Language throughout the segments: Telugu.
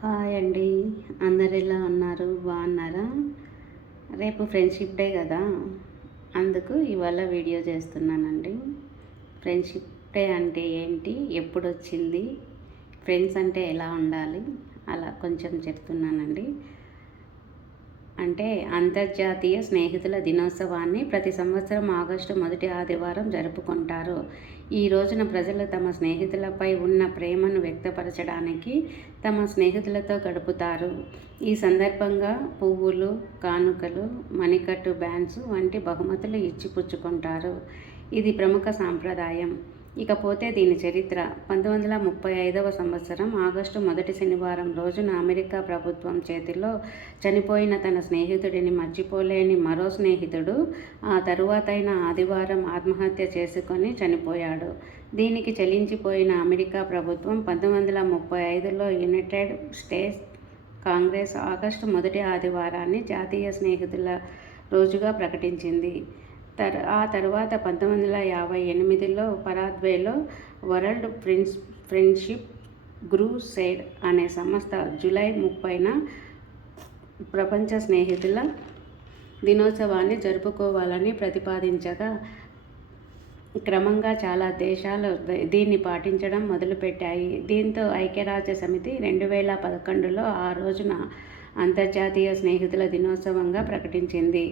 హాయ్ అండి. అందరు ఎలా ఉన్నారు? బాగున్నారా? రేపు ఫ్రెండ్షిప్ డే కదా, అందుకు ఇవాళ వీడియో చేస్తున్నానండి. ఫ్రెండ్షిప్ డే అంటే ఏంటి, ఎప్పుడు వచ్చింది, ఫ్రెండ్స్ అంటే ఎలా ఉండాలి, అలా కొంచెం చెప్తున్నానండి. అంటే అంతర్జాతీయ స్నేహితుల దినోత్సవాన్ని ప్రతి సంవత్సరం ఆగస్టు మొదటి ఆదివారం జరుపుకుంటారు. ఈ రోజున ప్రజలు తమ స్నేహితులపై ఉన్న ప్రేమను వ్యక్తపరచడానికి తమ స్నేహితులతో గడుపుతారు. ఈ సందర్భంగా పువ్వులు, కానుకలు, మణికట్టు బ్యాండ్స్ వంటి బహుమతులు ఇచ్చిపుచ్చుకుంటారు. ఇది ప్రముఖ సాంప్రదాయం. ఇకపోతే దీని చరిత్ర. 1935వ సంవత్సరం ఆగస్టు మొదటి శనివారం రోజున అమెరికా ప్రభుత్వం చేతిలో చనిపోయిన తన స్నేహితుడిని మర్చిపోలేని మరో స్నేహితుడు ఆ తరువాతైన ఆదివారం ఆత్మహత్య చేసుకొని చనిపోయాడు. దీనికి చెల్లించిపోయిన అమెరికా ప్రభుత్వం 1935లో యునైటెడ్ స్టేట్స్ కాంగ్రెస్ ఆగస్టు మొదటి ఆదివారాన్ని జాతీయ స్నేహితుల రోజుగా ప్రకటించింది. ఆ తర్వాత 1958లో పరాగ్వేలో వరల్డ్ ఫ్రెండ్షిప్ క్రూసేడ్ అనే సంస్థ జూలై 30న ప్రపంచ స్నేహితుల దినోత్సవాన్ని జరుపుకోవాలని ప్రతిపాదించగా క్రమంగా చాలా దేశాలు దీన్ని పాటించడం మొదలుపెట్టాయి. దీంతో ఐక్యరాజ్య సమితి 2011లో ఆ రోజున అంతర్జాతీయ స్నేహితుల దినోత్సవంగా ప్రకటించింది.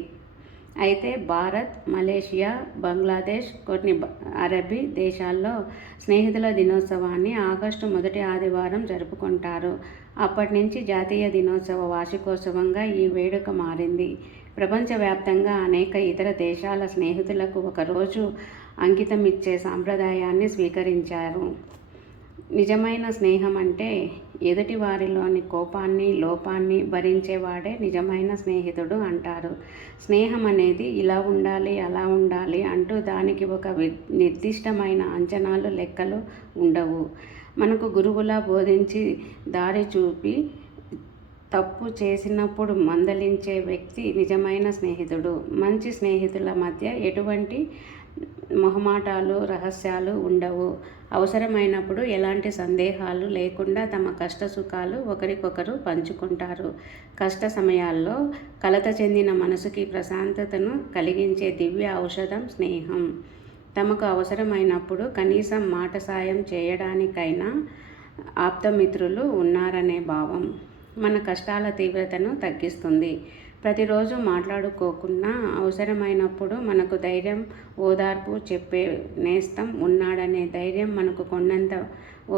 అయితే భారత్, మలేషియా, బంగ్లాదేశ్, కొన్ని అరబీ దేశాల్లో స్నేహితుల దినోత్సవాన్ని ఆగస్టు మొదటి ఆదివారం జరుపుకుంటారు. అప్పటి నుంచి జాతీయ దినోత్సవ వార్షికోత్సవంగా ఈ వేడుక మారింది. ప్రపంచవ్యాప్తంగా అనేక ఇతర దేశాల స్నేహితులకు ఒకరోజు అంకితమిచ్చే సాంప్రదాయాన్ని స్వీకరించారు. నిజమైన స్నేహం అంటే ఎదుటి వారిలోని కోపాన్ని, లోపాన్ని భరించేవాడే నిజమైన స్నేహితుడు అంటారు. స్నేహం అనేది ఇలా ఉండాలి, అలా ఉండాలి అంటూ దానికి ఒక నిర్దిష్టమైన అంచనాలు, లెక్కలు ఉండవు. మనకు గురువులా బోధించి దారి చూపి తప్పు చేసినప్పుడు మందలించే వ్యక్తి నిజమైన స్నేహితుడు. మంచి స్నేహితుల మధ్య ఎటువంటి మొహమాటాలు, రహస్యాలు ఉండవు. అవసరమైనప్పుడు ఎలాంటి సందేహాలు లేకుండా తమ కష్ట సుఖాలు ఒకరికొకరు పంచుకుంటారు. కష్ట సమయాల్లో కలత చెందిన మనసుకి ప్రశాంతతను కలిగించే దివ్య ఔషధం స్నేహం. తమకు అవసరమైనప్పుడు కనీసం మాట సాయం చేయడానికైనా ఆప్తమిత్రులు ఉన్నారనే భావం మన కష్టాల తీవ్రతను తగ్గిస్తుంది. ప్రతిరోజు మాట్లాడుకోకున్నా అవసరమైనప్పుడు మనకు ధైర్యం, ఓదార్పు చెప్పే నేస్తం ఉన్నాడనే ధైర్యం మనకు కొండంత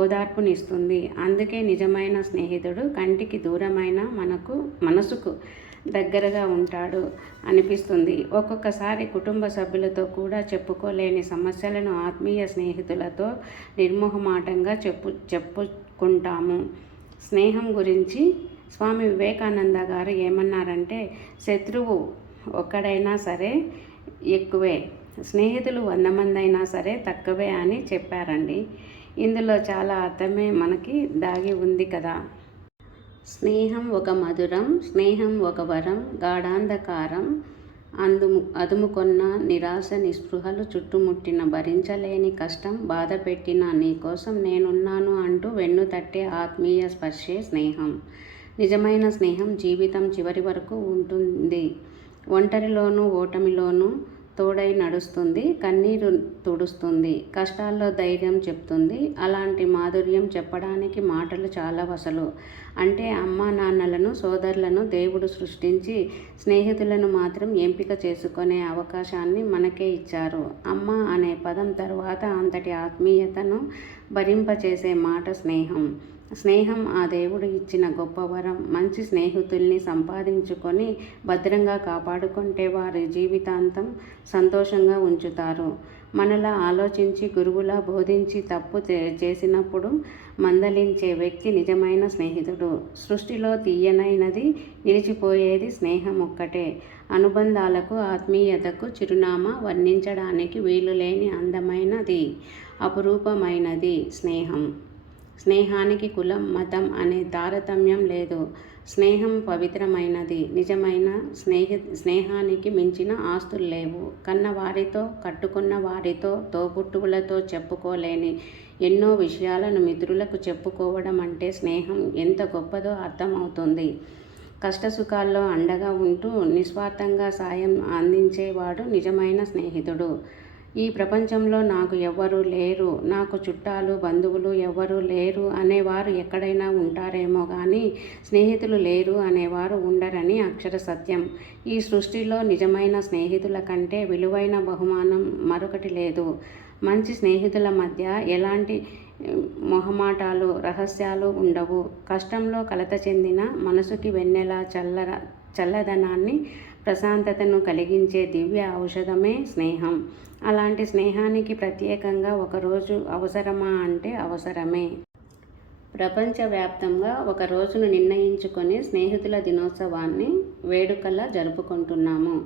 ఓదార్పునిస్తుంది. అందుకే నిజమైన స్నేహితుడు కంటికి దూరమైన మనసుకు దగ్గరగా ఉంటాడు అనిపిస్తుంది. ఒక్కొక్కసారి కుటుంబ సభ్యులతో కూడా చెప్పుకోలేని సమస్యలను ఆత్మీయ స్నేహితులతో నిర్మోహమాటంగా చెప్పుకుంటాము. స్నేహం గురించి స్వామి వివేకానంద గారు ఏమన్నారంటే, శత్రువు ఒక్కడైనా సరే ఎక్కువే, స్నేహితులు 100 మంది అయినా సరే తక్కువే అని చెప్పారండి. ఇందులో చాలా అర్థమే మనకి దాగి ఉంది కదా. స్నేహం ఒక మధురం, స్నేహం ఒక వరం, గాఢాంధకారం అదుముకొన్న నిరాశ నిస్పృహలు చుట్టుముట్టిన భరించలేని కష్టం బాధ పెట్టిన నీకోసం నేనున్నాను అంటూ వెన్ను తట్టే ఆత్మీయ స్పర్శే స్నేహం. నిజమైన స్నేహం జీవితం చివరి వరకు ఉంటుంది. ఒంటరిలోనూ ఓటమిలోనూ తోడై నడుస్తుంది, కన్నీరు తుడుస్తుంది, కష్టాల్లో ధైర్యం చెప్తుంది. అలాంటి మాధుర్యం చెప్పడానికి మాటలు చాలా వసలు. అంటే అమ్మా నాన్నలను, సోదరులను దేవుడు సృష్టించి స్నేహితులను మాత్రం ఎంపిక చేసుకునే అవకాశాన్ని మనకే ఇచ్చారు. అమ్మ అనే పదం తరువాత అంతటి ఆత్మీయతను భరింపచేసే మాట స్నేహం. స్నేహం ఆ దేవుడు ఇచ్చిన గొప్ప వరం. మంచి స్నేహితుల్ని సంపాదించుకొని భద్రంగా కాపాడుకుంటే వారి జీవితాంతం సంతోషంగా ఉంచుతారు. మనలా ఆలోచించి గురువులా బోధించి తప్పు చేసినప్పుడు మందలించే వ్యక్తి నిజమైన స్నేహితుడు. సృష్టిలో తీయనైనది, నిలిచిపోయేది స్నేహం ఒక్కటే. అనుబంధాలకు, ఆత్మీయతకు చిరునామా, వర్ణించడానికి వీలులేని అందమైనది, అపురూపమైనది స్నేహం. స్నేహానికి కులం, మతం అనే తారతమ్యం లేదు. స్నేహం పవిత్రమైనది. నిజమైన స్నేహానికి మించిన ఆస్తులు లేవు. కన్నవారితో, కట్టుకున్న వారితో, తోబుట్టువులతో చెప్పుకోలేని ఎన్నో విషయాలను మిత్రులకు చెప్పుకోవడం అంటే స్నేహం ఎంత గొప్పదో అర్థమవుతుంది. కష్టసుఖాల్లో అండగా ఉంటూ నిస్వార్థంగా సాయం అందించేవాడు నిజమైన స్నేహితుడు. ఈ ప్రపంచంలో నాకు ఎవ్వరూ లేరు, నాకు చుట్టాలు బంధువులు ఎవ్వరూ లేరు అనేవారు ఎక్కడైనా ఉంటారేమో కానీ స్నేహితులు లేరు అనేవారు ఉండరని అక్షర సత్యం. ఈ సృష్టిలో నిజమైన స్నేహితుల కంటే విలువైన బహుమానం మరొకటి లేదు. మంచి స్నేహితుల మధ్య ఎలాంటి మొహమాటాలు రహస్యాలు ఉండవు. కష్టంలో కలత చెందిన మనసుకి వెన్నెల చల్లదనాన్ని ప్రశాంతతను కలిగించే దివ్య ఔషధమే స్నేహం. అలాంటి స్నేహానికి ప్రత్యేకంగా ఒకరోజు అవసరమా అంటే అవసరమే. ప్రపంచవ్యాప్తంగా ఒక రోజును నిర్ణయించుకొని స్నేహితుల దినోత్సవాన్ని వేడుకలా జరుపుకుంటున్నాము.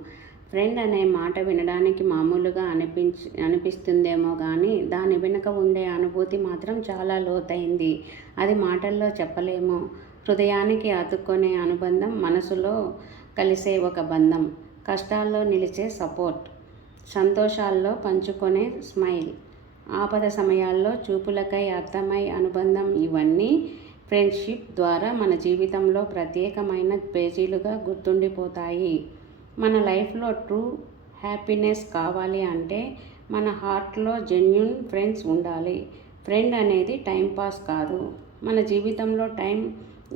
ఫ్రెండ్ అనే మాట వినడానికి మామూలుగా అనిపిస్తుందేమో కానీ దాని వెనుక ఉండే అనుభూతి మాత్రం చాలా లోతైంది. అది మాటల్లో చెప్పలేము. హృదయానికి అతుక్కునే అనుబంధం, మనసులో కలిసే ఒక బంధం, కష్టాల్లో నిలిచే సపోర్ట్, సంతోషాల్లో పంచుకొనే స్మైల్, ఆపద సమయాల్లో చూపులకై అర్థమై అనుబంధం, ఇవన్నీ ఫ్రెండ్షిప్ ద్వారా మన జీవితంలో ప్రత్యేకమైన పేజీలుగా గుర్తుండిపోతాయి. మన లైఫ్లో ట్రూ హ్యాపీనెస్ కావాలి అంటే మన హార్ట్లో జెన్యూన్ ఫ్రెండ్స్ ఉండాలి. ఫ్రెండ్ అనేది టైంపాస్ కాదు, మన జీవితంలో టైం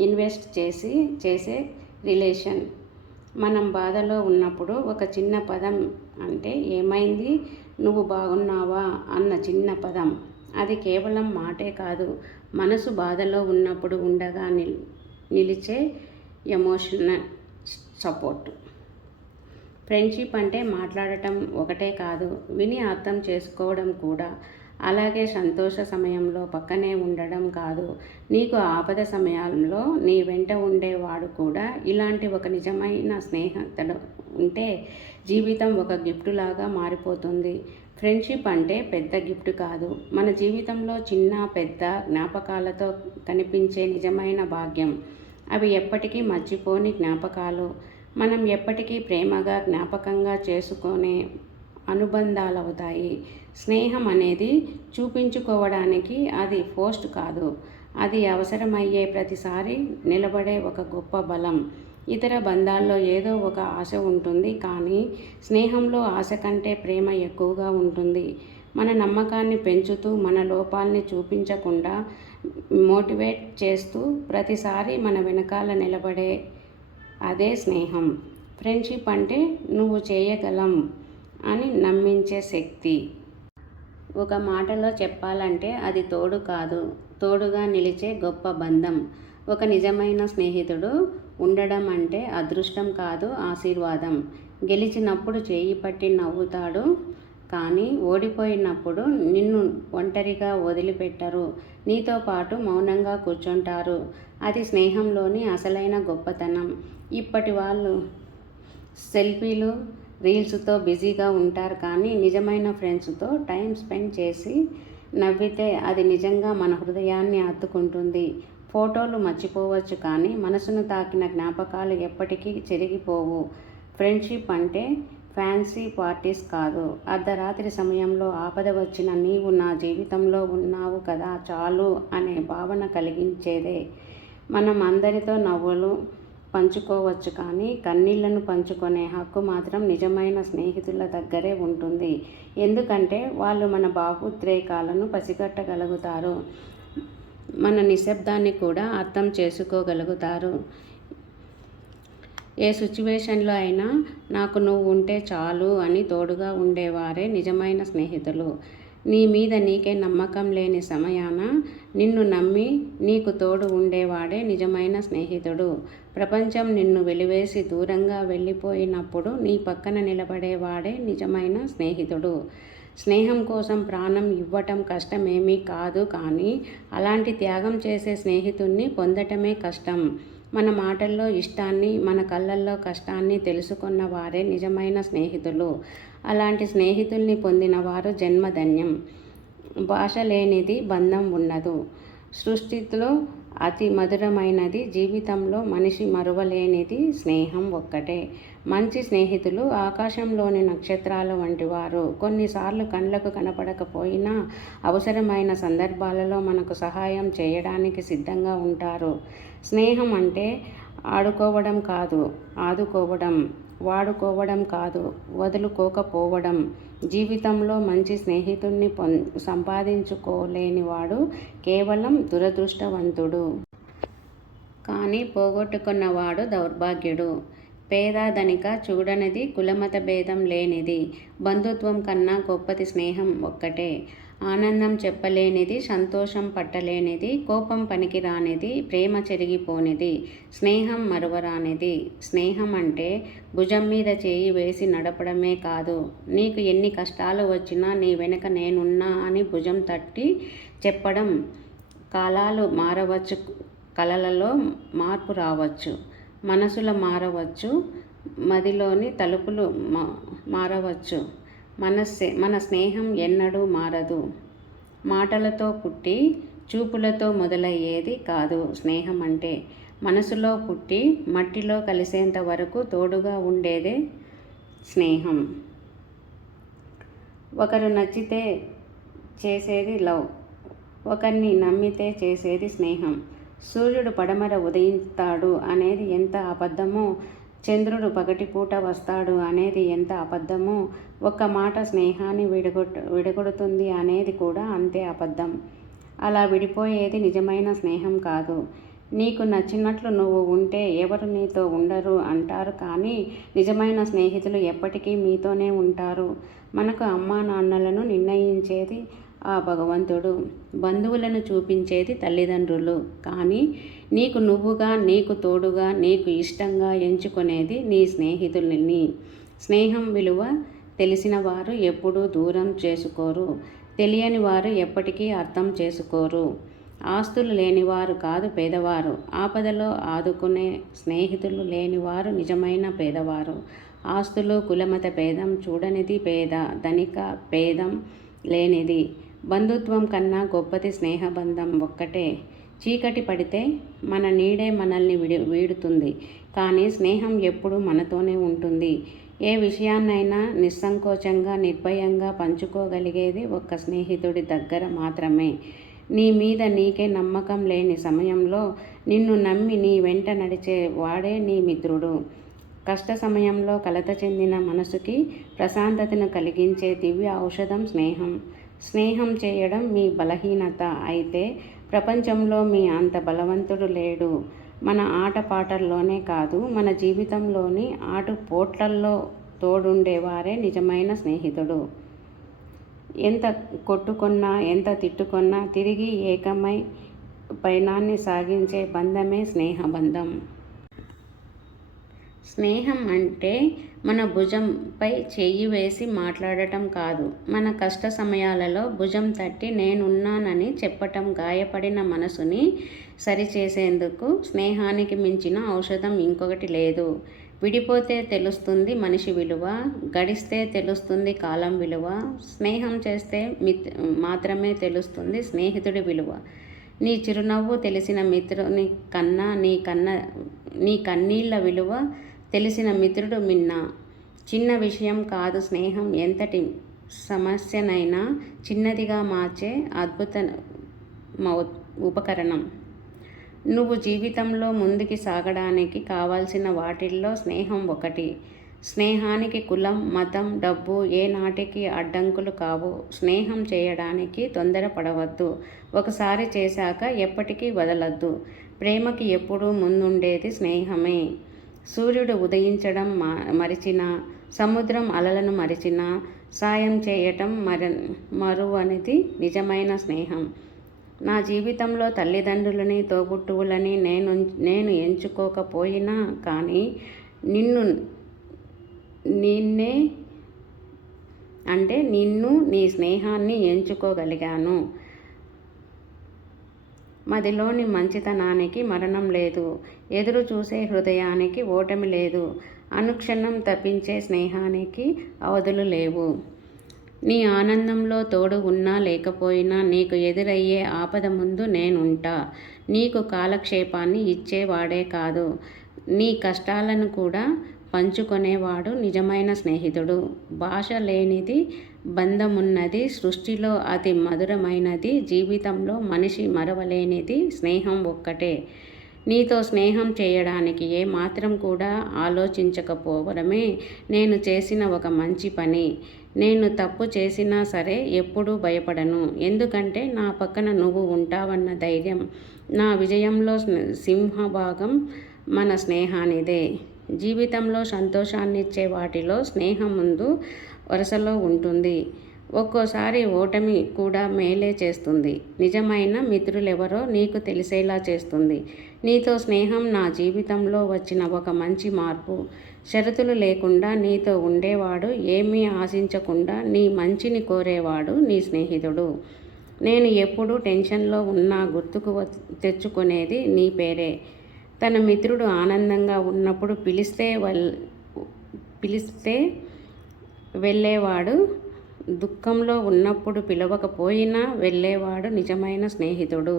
ఇన్వెస్ట్ చేసే రిలేషన్. మనం బాధలో ఉన్నప్పుడు ఒక చిన్న పదం, అంటే ఏమైంది, నువ్వు బాగున్నావా అన్న చిన్న పదం, అది కేవలం మాటే కాదు, మనసు బాధలో ఉన్నప్పుడు ఉండగా నిలిచే ఎమోషనల్ సపోర్ట్. ఫ్రెండ్షిప్ అంటే మాట్లాడటం ఒకటే కాదు, విని అర్థం చేసుకోవడం కూడా. అలాగే సంతోష సమయంలో పక్కనే ఉండడం కాదు, నీకు ఆపద సమయంలో నీ వెంట ఉండేవాడు కూడా. ఇలాంటి ఒక నిజమైన స్నేహితుడు ఉంటే జీవితం ఒక గిఫ్ట్ లాగా మారిపోతుంది. ఫ్రెండ్షిప్ అంటే పెద్ద గిఫ్ట్ కాదు, మన జీవితంలో చిన్న పెద్ద జ్ఞాపకాలతో కనిపించే నిజమైన భాగ్యం. అవి ఎప్పటికీ మర్చిపోని జ్ఞాపకాలు, మనం ఎప్పటికీ ప్రేమగా జ్ఞాపకంగా చేసుకునే అనుబంధాలవుతాయి. స్నేహం అనేది చూపించుకోవడానికి అది పోస్ట్ కాదు, అది అవసరమయ్యే ప్రతిసారి నిలబడే ఒక గొప్ప బలం. ఇతర బంధాల్లో ఏదో ఒక ఆశ ఉంటుంది, కానీ స్నేహంలో ఆశ కంటే ప్రేమ ఎక్కువగా ఉంటుంది. మన నమ్మకాన్ని పెంచుతూ, మన లోపాల్ని చూపించకుండా మోటివేట్ చేస్తూ, ప్రతిసారి మన వెనకాల నిలబడే అదే స్నేహం. ఫ్రెండ్షిప్ అంటే నువ్వు చేయగలం అని నమ్మించే శక్తి. ఒక మాటలో చెప్పాలంటే అది తోడు కాదు, తోడుగా నిలిచే గొప్ప బంధం. ఒక నిజమైన స్నేహితుడు ఉండడం అంటే అదృష్టం కాదు, ఆశీర్వాదం. గెలిచినప్పుడు చేయి పట్టి నవ్వుతాడు, కానీ ఓడిపోయినప్పుడు నిన్ను ఒంటరిగా వదిలిపెట్టరు, నీతో పాటు మౌనంగా కూర్చుంటారు. అది స్నేహంలోని అసలైన గొప్పతనం. ఇప్పటి వాళ్ళు సెల్ఫీలు రీల్స్తో బిజీగా ఉంటారు, కానీ నిజమైన ఫ్రెండ్స్తో టైం స్పెండ్ చేసి నవ్వితే అది నిజంగా మన హృదయాన్ని హత్తుకుంటుంది. ఫోటోలు మర్చిపోవచ్చు, కానీ మనసును తాకిన జ్ఞాపకాలు ఎప్పటికీ చెరిగిపోవు. ఫ్రెండ్షిప్ అంటే ఫ్యాన్సీ పార్టీస్ కాదు, అర్ధరాత్రి సమయంలో ఆపద వచ్చిన నీవు నా జీవితంలో ఉన్నావు కదా చాలు అనే భావన కలిగించేదే. మనం అందరితో నవ్వులు పంచుకోవచ్చు, కానీ కన్నీళ్లను పంచుకునే హక్కు మాత్రం నిజమైన స్నేహితుల దగ్గరే ఉంటుంది. ఎందుకంటే వాళ్ళు మన భావోద్రేకాలను పసిగట్టగలుగుతారు, మన నిశ్శబ్దాన్ని కూడా అర్థం చేసుకోగలుగుతారు. ఏ సిచ్యువేషన్లో అయినా నాకు నువ్వు ఉంటే చాలు అని తోడుగా ఉండేవారే నిజమైన స్నేహితులు. నీ మీద నీకే నమ్మకం లేని సమయాన నిన్ను నమ్మి నీకు తోడు ఉండేవాడే నిజమైన స్నేహితుడు. ప్రపంచం నిన్ను వెలివేసి దూరంగా వెళ్ళిపోయినప్పుడు నీ పక్కన నిలబడేవాడే నిజమైన స్నేహితుడు. స్నేహం కోసం ప్రాణం ఇవ్వటం కష్టమేమీ కాదు, కానీ అలాంటి త్యాగం చేసే స్నేహితుణ్ణి పొందటమే కష్టం. మన మాటల్లో ఇష్టాన్ని, మన కళ్ళల్లో కష్టాన్ని తెలుసుకున్న వారే నిజమైన స్నేహితులు. అలాంటి స్నేహితుల్ని పొందిన వారు జన్మధన్యం. భాష లేనిది బంధం ఉండదు. సృష్టిలో అతి మధురమైనది. జీవితంలో మనిషి మరువలేనిది స్నేహం ఒక్కటే. మంచి స్నేహితులు ఆకాశంలోని నక్షత్రాల వంటి వారు. కొన్నిసార్లు కళ్ళకు కనపడకపోయినా అవసరమైన సందర్భాలలో మనకు సహాయం చేయడానికి సిద్ధంగా ఉంటారు. స్నేహం అంటే ఆడుకోవడం కాదు, ఆదుకోవడం, వాడుకోవడం కాదు, వదులుకోకపోవడం. జీవితంలో మంచి స్నేహితుణ్ణి సంపాదించుకోలేనివాడు కేవలం దురదృష్టవంతుడు. కానీ పోగొట్టుకున్నవాడు దౌర్భాగ్యుడు. పేద ధనిక చూడనిది, కులమత భేదం లేనిది. బంధుత్వం కన్నా గొప్పది స్నేహం ఒక్కటే. ఆనందం చెప్పలేనిది, సంతోషం పట్టలేనిది, కోపం పనికిరానిది, ప్రేమ చెరిగిపోనిది, స్నేహం మరువరానిది. స్నేహం అంటే భుజం మీద చేయి వేసి నడపడమే కాదు, నీకు ఎన్ని కష్టాలు వచ్చినా నీ వెనుక నేనున్నా అని భుజం తట్టి చెప్పడం. కాలాలు మారవచ్చు, కలలలో మార్పు రావచ్చు, మనసులు మారవచ్చు, మదిలోని తలుపులు మారవచ్చు. మన స్నేహం ఎన్నడూ మారదు. మాటలతో పుట్టి చూపులతో మొదలయ్యేది కాదు స్నేహం అంటే. మనసులో పుట్టి మట్టిలో కలిసేంత వరకు తోడుగా ఉండేదే స్నేహం. ఒకరు నచ్చితే చేసేది లవ్, ఒకరిని నమ్మితే చేసేది స్నేహం. సూర్యుడు పడమర ఉదయిస్తాడు అనేది ఎంత అబద్ధమో, చంద్రుడు పగటిపూట వస్తాడు అనేది ఎంత అబద్ధమో, ఒక్క మాట స్నేహాన్ని విడగొడుతుంది అనేది కూడా అంతే అబద్ధం. అలా విడిపోయేది నిజమైన స్నేహం కాదు. నీకు నచ్చినట్లు నువ్వు ఉంటే ఎవరు నీతో ఉండరు అంటారు, కానీ నిజమైన స్నేహితులు ఎప్పటికీ మీతోనే ఉంటారు. మనకు అమ్మా నాన్నలను నిర్ణయించేది ఆ భగవంతుడు, బంధువులను చూపించేది తల్లిదండ్రులు, కానీ నీకు నువ్వుగా, నీకు తోడుగా, నీకు ఇష్టంగా ఎంచుకునేది నీ స్నేహితులని. స్నేహం విలువ తెలిసిన వారు ఎప్పుడూ దూరం చేసుకోరు, తెలియని వారు ఎప్పటికీ అర్థం చేసుకోరు. ఆస్తులు లేనివారు కాదు పేదవారు, ఆపదలో ఆదుకునే స్నేహితులు లేనివారు నిజమైన పేదవారు. ఆస్తులు కులమత భేదం చూడనిది, పేద ధనిక భేదం లేనిది. బంధుత్వం కన్నా గొప్పది స్నేహబంధం ఒక్కటే. చీకటి పడితే మన నీడే మనల్ని వీడుతుంది, కానీ స్నేహం ఎప్పుడూ మనతోనే ఉంటుంది. ఏ విషయాన్నైనా నిస్సంకోచంగా, నిర్భయంగా పంచుకోగలిగేది ఒక్క స్నేహితుడి దగ్గర మాత్రమే. నీ మీద నీకే నమ్మకం లేని సమయంలో నిన్ను నమ్మి నీ వెంట నడిచే వాడే నీ మిత్రుడు. కష్ట సమయంలో కలత చెందిన మనసుకి ప్రశాంతతను కలిగించే దివ్య ఔషధం స్నేహం. స్నేహం చేయడం మీ బలహీనత అయితే ప్రపంచంలో మీ అంత బలవంతుడు లేడు. మన ఆటపాటల్లోనే కాదు, మన జీవితంలోని ఆటుపోట్లల్లో తోడుండేవారే నిజమైన స్నేహితుడు. ఎంత కొట్టుకున్నా, ఎంత తిట్టుకున్నా తిరిగి ఏకమై పయనాన్ని సాగించే బంధమే స్నేహబంధం. స్నేహం అంటే మన భుజంపై చెయ్యి వేసి మాట్లాడటం కాదు, మన కష్ట సమయాలలో భుజం తట్టి నేనున్నానని చెప్పటం. గాయపడిన మనసుని సరిచేసేందుకు స్నేహానికి మించిన ఔషధం ఇంకొకటి లేదు. విడిపోతే తెలుస్తుంది మనిషి విలువ, గడిస్తే తెలుస్తుంది కాలం విలువ. స్నేహం చేస్తే మాత్రమే తెలుస్తుంది స్నేహితుడి విలువ. నీ చిరునవ్వు తెలిసిన మిత్రుని కన్నా నీ కన్నీళ్ళ విలువ తెలిసిన మిత్రుడు మిన్న. చిన్న విషయం కాదు స్నేహం, ఎంతటి సమస్యనైనా చిన్నదిగా మార్చే అద్భుత ఉపకరణం. నువ్వు జీవితంలో ముందుకి సాగడానికి కావాల్సిన వాటిల్లో స్నేహం ఒకటి. స్నేహానికి కులం, మతం, డబ్బు ఏ నాటికి అడ్డంకులు కావు. స్నేహం చేయడానికి తొందరపడవద్దు. ఒకసారి చేశాక ఎప్పటికీ వదలొద్దు. ప్రేమకి ఎప్పుడూ ముందుండేది స్నేహమే. సూర్యుడు ఉదయించడం మరిచినా, సముద్రం అలలను మరిచినా సాయం చేయటం మరువనిది నిజమైన స్నేహం. నా జీవితంలో తల్లిదండ్రులని, తోబుట్టువులని నేను ఎంచుకోకపోయినా కానీ నిన్ను నీ స్నేహాన్ని ఎంచుకోగలిగాను. మదిలోని మంచితనానికి మరణం లేదు, ఎదురు చూసే హృదయానికి ఓటమి లేదు, అనుక్షణం తప్పించే స్నేహానికి అవధులు లేవు. నీ ఆనందంలో తోడు ఉన్నా లేకపోయినా నీకు ఎదురయ్యే ఆపద ముందు నేనుంటా. నీకు కాలక్షేపాన్ని ఇచ్చేవాడే కాదు, నీ కష్టాలను కూడా పంచుకొనేవాడు నిజమైన స్నేహితుడు. భాష లేనిది బంధమున్నది, సృష్టిలో అతి మధురమైనది, జీవితంలో మనిషి మరవలేనిది స్నేహం ఒక్కటే. నీతో స్నేహం చేయడానికి ఏమాత్రం కూడా ఆలోచించకపోవడమే నేను చేసిన ఒక మంచి పని. నేను తప్పు చేసినా సరే ఎప్పుడూ భయపడను, ఎందుకంటే నా పక్కన నువ్వు ఉంటావన్న ధైర్యం. నా విజయంలో సింహభాగం మన స్నేహానిదే. జీవితంలో సంతోషాన్నిచ్చే వాటిలో స్నేహం ముందు వరుసలో ఉంటుంది. ఒక్కోసారి ఓటమి కూడా మేలే చేస్తుంది. నిజమైన మిత్రులెవరో నీకు తెలిసేలా చేస్తుంది. నీతో స్నేహం నా జీవితంలో వచ్చిన ఒక మంచి మార్పు. షరతులు లేకుండా నీతో ఉండేవాడు, ఏమీ ఆశించకుండా నీ మంచిని కోరేవాడు నీ స్నేహితుడు. నేను ఎప్పుడూ టెన్షన్లో ఉన్నా గుర్తుకు తెచ్చుకునేది నీ పేరే. తన మిత్రుడు ఆనందంగా ఉన్నప్పుడు పిలిస్తే వెళ్ళేవాడు, దుఃఖంలో ఉన్నప్పుడు పిలవకపోయినా వెళ్ళేవాడు నిజమైన స్నేహితుడు.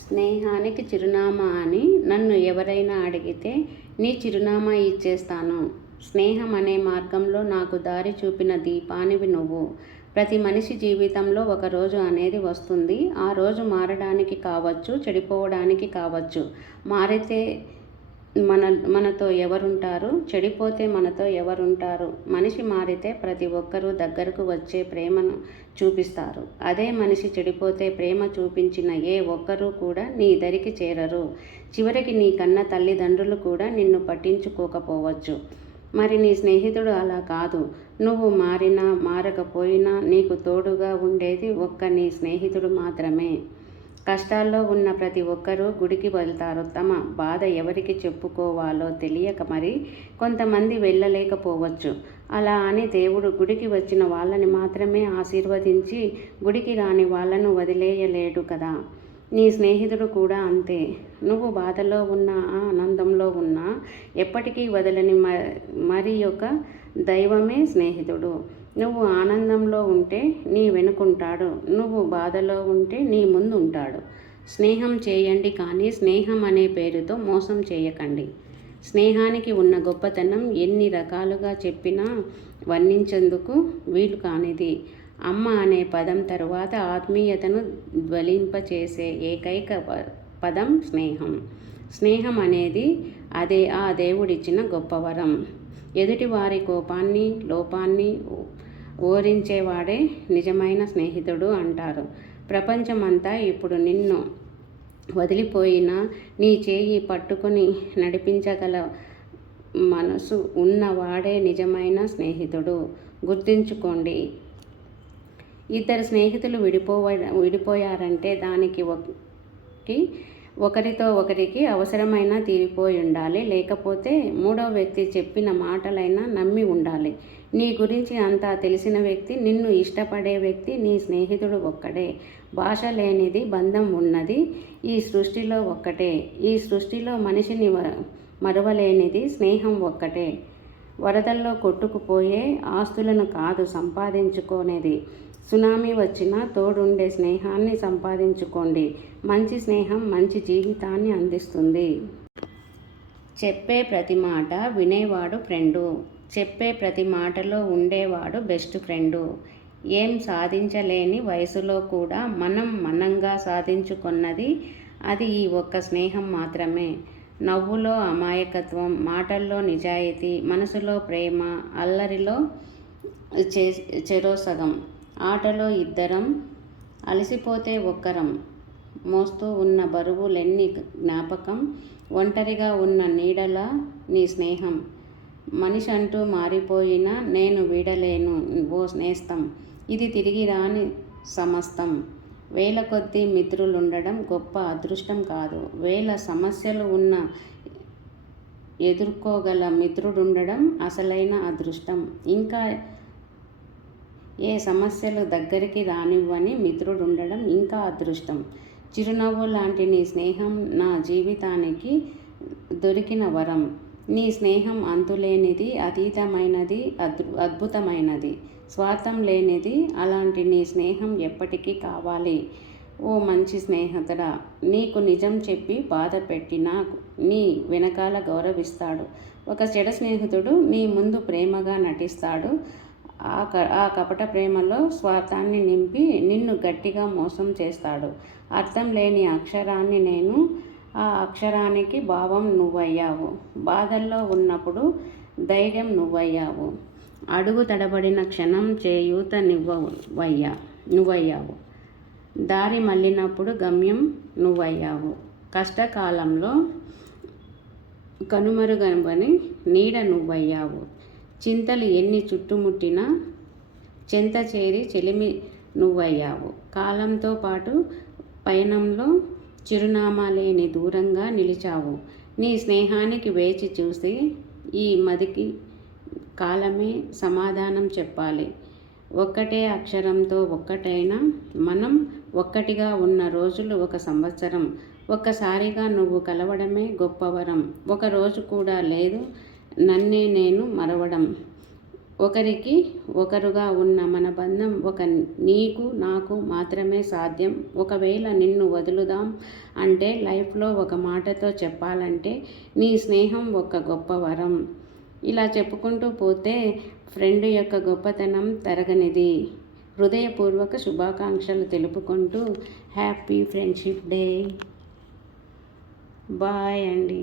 స్నేహానికి చిరునామా అని నన్ను ఎవరైనా అడిగితే నీ చిరునామా ఇచ్చేస్తాను. స్నేహం అనే మార్గంలో నాకు దారి చూపిన దీపానివి నువ్వు. ప్రతి మనిషి జీవితంలో ఒక రోజు అనేది వస్తుంది. ఆ రోజు మారడానికి కావచ్చు, చెడిపోవడానికి కావచ్చు. మారితే మనతో ఎవరుంటారు, చెడిపోతే మనతో ఎవరుంటారు? మనిషి మారితే ప్రతి ఒక్కరూ దగ్గరకు వచ్చే ప్రేమను చూపిస్తారు. అదే మనిషి చెడిపోతే ప్రేమ చూపించిన ఏ ఒక్కరూ కూడా నీ దరికి చేరరు. చివరికి నీ కన్న తల్లిదండ్రులు కూడా నిన్ను పట్టించుకోకపోవచ్చు. మరి నీ స్నేహితుడు అలా కాదు. నువ్వు మారినా మారకపోయినా నీకు తోడుగా ఉండేది ఒక్క నీ స్నేహితుడు మాత్రమే. కష్టాల్లో ఉన్న ప్రతి ఒక్కరూ గుడికి వెళ్తారు. తమ బాధ ఎవరికి చెప్పుకోవాలో తెలియక మరి కొంతమంది వెళ్ళలేకపోవచ్చు. అలా అని దేవుడు గుడికి వచ్చిన వాళ్ళని మాత్రమే ఆశీర్వదించి గుడికి రాని వాళ్ళను వదిలేయలేడు కదా. నీ స్నేహితుడు కూడా అంతే. నువ్వు బాధలో ఉన్నా, ఆనందంలో ఉన్నా ఎప్పటికీ వదలని మరి ఒక దైవమే స్నేహితుడు. నువ్వు ఆనందంలో ఉంటే నీ వెనుకుంటాడు, నువ్వు బాధలో ఉంటే నీ ముందు ఉంటాడు. స్నేహం చేయండి, కానీ స్నేహం అనే పేరుతో మోసం చేయకండి. స్నేహానికి ఉన్న గొప్పతనం ఎన్ని రకాలుగా చెప్పినా వర్ణించేందుకు వీలు కానిది. అమ్మ అనే పదం తరువాత ఆత్మీయతను జ్వలింపచేసే ఏకైక పదం స్నేహం. స్నేహం అనేది అదే ఆ దేవుడిచ్చిన గొప్ప వరం. ఎదుటివారి కోపాన్ని, లోపాన్ని ఓరించేవాడే నిజమైన స్నేహితుడు అంటారు. ప్రపంచమంతా ఇప్పుడు నిన్ను వదిలిపోయినా నీ చేయి పట్టుకొని నడిపించగల మనసు ఉన్నవాడే నిజమైన స్నేహితుడు. గుర్తుంచుకోండి, ఇద్దరు స్నేహితులు విడిపోయారంటే దానికి ఒకరితో ఒకరికి అవసరమైనా తీరిపోయి ఉండాలి. లేకపోతే మూడో వ్యక్తి చెప్పిన మాటలైనా నమ్మి ఉండాలి. నీ గురించి అంతా తెలిసిన వ్యక్తి, నిన్ను ఇష్టపడే వ్యక్తి నీ స్నేహితుడు ఒక్కడే. భాష లేనిది బంధం ఉన్నది ఈ సృష్టిలో ఒక్కటే. ఈ సృష్టిలో మనిషిని మరువలేనిది స్నేహం ఒక్కటే. వరదల్లో కొట్టుకుపోయే ఆస్తులను కాదు సంపాదించుకునేది. సునామీ వచ్చినా తోడుండే స్నేహాన్ని సంపాదించుకోండి. మంచి స్నేహం మంచి జీవితాన్ని అందిస్తుంది. చెప్పే ప్రతి మాట వినేవాడు ఫ్రెండు. చెప్పే ప్రతి మాటలో ఉండేవాడు బెస్ట్ ఫ్రెండు. ఏం సాధించలేని వయసులో కూడా మనంగా సాధించుకున్నది అది ఈ ఒక్క స్నేహం మాత్రమే. నవ్వులో అమాయకత్వం, మాటల్లో నిజాయితీ, మనసులో ప్రేమ, అల్లరిలో చెరోసగం, ఆటలో ఇద్దరం, అలసిపోతే ఒక్కరం, మోస్తూ ఉన్న బరువులెన్ని జ్ఞాపకం, ఒంటరిగా ఉన్న నీడల నీ స్నేహం. మనిషి అంటూ మారిపోయినా నేను వీడలేను ఓ నేస్తం, ఇది తిరిగి రాని సమస్తం. వేల కొద్దీ మిత్రులుండడం గొప్ప అదృష్టం కాదు, వేల సమస్యలు ఉన్న ఎదుర్కోగల మిత్రుడుండడం అసలైన అదృష్టం. ఇంకా ఏ సమస్యలు దగ్గరికి రానివ్వని మిత్రుడుండడం ఇంకా అదృష్టం. చిరునవ్వు లాంటి నీ స్నేహం నా జీవితానికి దొరికిన వరం. నీ స్నేహం అంతులేనిది, అతీతమైనది, అద్భుతమైనది, స్వార్థం లేనిది. అలాంటి నీ స్నేహం ఎప్పటికీ కావాలి. ఓ మంచి స్నేహితుడా, నీకు నిజం చెప్పి బాధ పెట్టినా నీ వెనకాల గౌరవిస్తాడు. ఒక చెడు స్నేహితుడు నీ ముందు ప్రేమగా నటిస్తాడు. ఆ కపట ప్రేమలో స్వార్థాన్ని నింపి నిన్ను గట్టిగా మోసం చేస్తాడు. అర్థం లేని అక్షరాన్ని నేను, ఆ అక్షరానికి భావం నువ్వయ్యావు. బాధల్లో ఉన్నప్పుడు ధైర్యం నువ్వయ్యావు. అడుగు తడబడిన క్షణం చేయూత నువ్వయ్యావు. దారి మళ్ళినప్పుడు గమ్యం నువ్వయ్యావు. కష్టకాలంలో కనుమరుగని నీడ నువ్వయ్యావు. చింతలు ఎన్ని చుట్టుముట్టినా చెంత చేరి చెలిమి నువ్వయ్యావు. కాలంతో పాటు పయనంలో చిరునామా లేని దూరంగా నిలిచావు. నీ స్నేహానికి వేచి చూసి ఈ మదికి కాలమే సమాధానం చెప్పాలి. ఒక్కటే అక్షరంతో ఒక్కటైనా మనం ఒక్కటిగా ఉన్న రోజులు ఒక సంవత్సరం. ఒక్కసారిగా నువ్వు కలవడమే గొప్పవరం. ఒకరోజు కూడా లేదు నన్నే నేను మరవడం. ఒకరికి ఒకరుగా ఉన్న మన బంధం నీకు నాకు మాత్రమే సాధ్యం. ఒకవేళ నిన్ను వదులుదాం అంటే లైఫ్లో ఒక మాటతో చెప్పాలంటే నీ స్నేహం ఒక గొప్ప వరం. ఇలా చెప్పుకుంటూ పోతే ఫ్రెండ్ యొక్క గొప్పతనం తరగనిది. హృదయపూర్వక శుభాకాంక్షలు తెలుపుకుంటూ హ్యాపీ ఫ్రెండ్షిప్ డే. బాయ్ అండి.